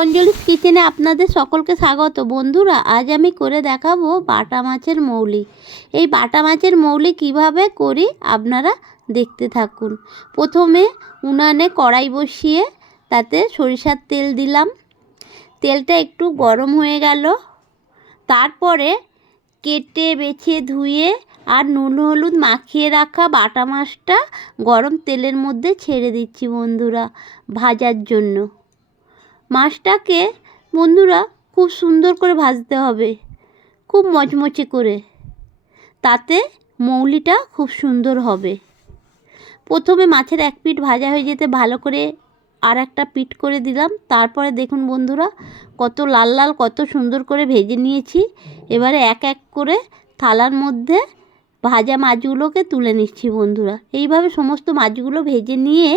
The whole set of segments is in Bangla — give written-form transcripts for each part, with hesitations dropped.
অঞ্জলিস কিচেনে আপনাদের সকলকে স্বাগত। বন্ধুরা, আজ আমি করে দেখাবো বাটা মাছের মৌলি। এই বাটা মাছের মৌলি কিভাবে করি আপনারা দেখতে থাকুন। প্রথমে উনানে কড়াই বসিয়ে তাতে সরিষার তেল দিলাম। তেলটা একটু গরম হয়ে গেল। তারপরে কেটে বেছে ধুয়ে আর নুন হলুদ মাখিয়ে রাখা বাটা মাছটা গরম তেলের মধ্যে ছেড়ে দিচ্ছি বন্ধুরা ভাজার জন্য। মাছটাকে বন্ধুরা খুব সুন্দর করে ভাজতে হবে, খুব মচমচে করে, তাতে মৌলিটা খুব সুন্দর হবে। প্রথমে মাছের এক পিঠ ভাজা হয়ে যেতে ভালো করে আর একটা পিঠ করে দিলাম। তারপরে দেখুন বন্ধুরা কত লাল লাল কত সুন্দর করে ভেজে নিয়েছি। এবারে এক এক করে থালার মধ্যে ভাজা মাছগুলোকে তুলে নিচ্ছি বন্ধুরা। এইভাবে সমস্ত মাছগুলো ভেজে নিয়ে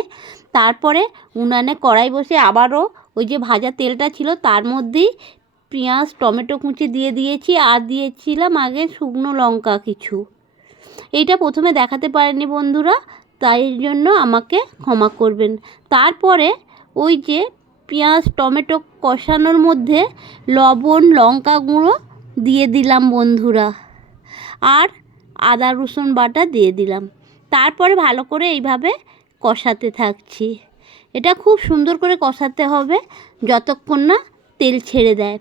তারপরে উনানে কড়াই বসে আবারও ওই যে ভাজা তেলটা ছিল তার মধ্যেই পেঁয়াজ টমেটো কুচি দিয়ে দিয়েছি আর দিয়েছিলাম আগে শুকনো লঙ্কা কিছু। এইটা প্রথমে দেখাতে পারেনি বন্ধুরা, তাই জন্য আমাকে ক্ষমা করবেন। তারপরে ওই যে পেঁয়াজ টমেটো কষানোর মধ্যে লবণ লঙ্কা গুঁড়ো দিয়ে দিলাম বন্ধুরা, আর আদা রসুন বাটা দিয়ে দিলাম। তারপরে ভালো করে এইভাবে কষাতে থাকছি। এটা খুব সুন্দর করে কষাতে হবে যতক্ষণ না তেল ছেড়ে দেয়।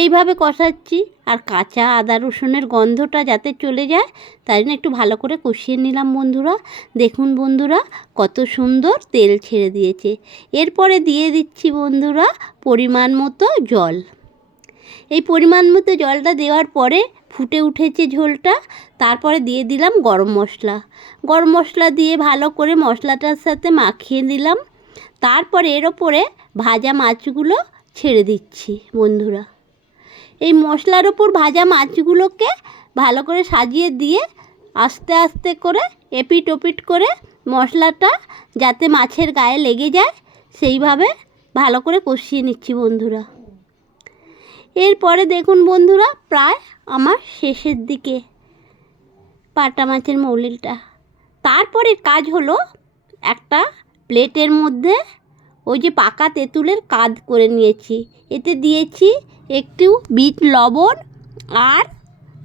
এইভাবে কষাচ্ছি আর কাঁচা আদা রসুনের গন্ধটা যাতে চলে যায় তাই জন্য একটু ভালো করে কষিয়ে নিলাম বন্ধুরা। দেখুন বন্ধুরা কত সুন্দর তেল ছেড়ে দিয়েছে। এরপরে দিয়ে দিচ্ছি বন্ধুরা পরিমাণ মতো জল। এই পরিমাণ মতো জলটা দেওয়ার পরে ফুটে উঠেছে ঝোলটা। তারপরে দিয়ে দিলাম গরম মশলা। গরম মশলা দিয়ে ভালো করে মশলাটার সাথে মাখিয়ে দিলাম। তারপরে এর ওপরে ভাজা মাছগুলো ছেড়ে দিচ্ছি বন্ধুরা। এই মশলার ওপর ভাজা মাছগুলোকে ভালো করে সাজিয়ে দিয়ে আস্তে আস্তে করে এপিট ওপিট করে মশলাটা যাতে মাছের গায়ে লেগে যায় সেইভাবে ভালো করে কষিয়ে নিচ্ছি বন্ধুরা। এরপরে দেখুন বন্ধুরা প্রায় আমার শেষের দিকে বাটা মাছের মৌলিটা। তারপরে কাজ হলো একটা প্লেটের মধ্যে ওই যে পাকা তেঁতুলের কাঁধ করে নিয়েছি, এতে দিয়েছি একটু বিট লবণ আর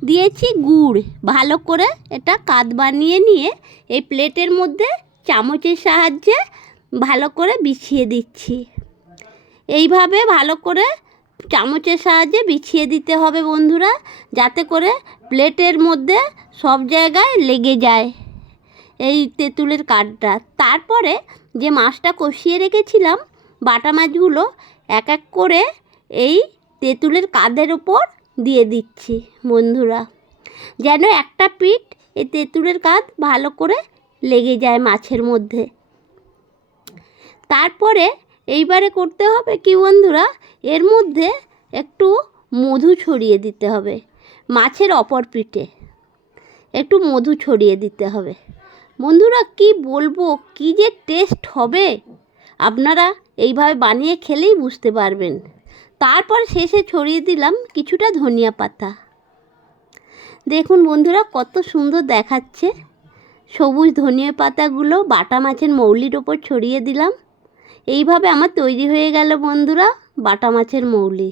দিয়েছি গুড়। ভালো করে এটা কাঁধ বানিয়ে নিয়ে এই প্লেটের মধ্যে চামচের সাহায্যে ভালো করে বিছিয়ে দিচ্ছি। এইভাবে ভালো করে চামচের সাহায্যে বিছিয়ে দিতে হবে বন্ধুরা, যাতে করে প্লেটের মধ্যে সব জায়গায় লেগে যায় এই তেঁতুলের কাঠটা। তারপরে যে মাছটা কষিয়ে রেখেছিলাম বাটা মাছগুলো এক এক করে এই তেঁতুলের কাঁধের ওপর দিয়ে দিচ্ছি বন্ধুরা, যেন একটা পিঠ এই তেঁতুলের কাঁধ ভালো করে লেগে যায় মাছের মধ্যে। তারপরে এইবারে করতে হবে কি বন্ধুরা, এর মধ্যে একটু মধু ছড়িয়ে দিতে হবে। মাছের অপর পিঠে একটু মধু ছড়িয়ে দিতে হবে বন্ধুরা। কি বলবো, কি যে টেস্ট হবে, আপনারা এইভাবে বানিয়ে খেলেই বুঝতে পারবেন। তারপর শেষে ছড়িয়ে দিলাম কিছুটা ধনিয়া পাতা। দেখুন বন্ধুরা কত সুন্দর দেখাচ্ছে। সবুজ ধনিয়া পাতাগুলো বাটা মাছের মৌলির ওপর ছড়িয়ে দিলাম। এইভাবে আমার তৈরি হয়ে গেল বন্ধুরা বাটা মাছের মৌলি।